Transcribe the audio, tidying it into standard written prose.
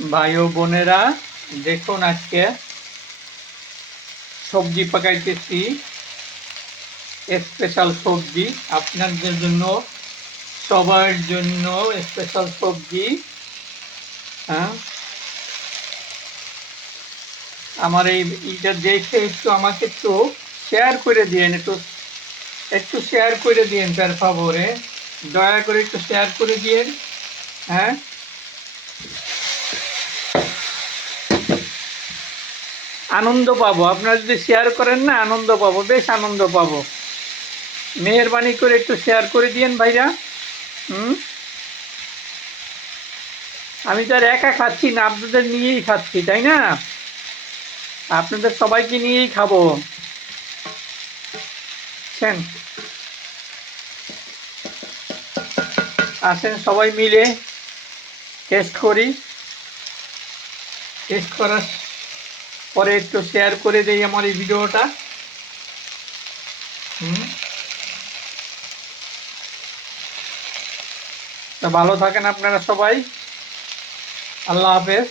ভাই ও বোনেরা, দেখুন আজকে সবজি পাকাইতেছি। স্পেশাল সবজি আপনাদের জন্য, সবার জন্য স্পেশাল সবজি। হ্যাঁ, আমার এই ইটা দেখে একটু আমাকে একটু শেয়ার করে দিয়েন, একটু একটু শেয়ার করে দিয়েন per favore, দয়া করে একটু শেয়ার করে দিয়েন। হ্যাঁ, আনন্দ পাবো। আপনারা যদি শেয়ার করেন না, আনন্দ পাবো, বেশ আনন্দ পাবো। মেহেরবানি করে একটু শেয়ার করে দিয়েন ভাইরা। হুম, আমি তো আর একা খাচ্ছি না, আপনাদের নিয়েই খাচ্ছি, তাই না? আপনাদের সবাইকে নিয়েই খাবো। বুঝছেন? আসেন সবাই মিলে টেস্ট করি। টেস্ট করার পরে একটু শেয়ার করে দেই আমার এই ভিডিওটা। হুম, তো ভালো থাকেন আপনারা সবাই। আল্লাহ হাফেজ।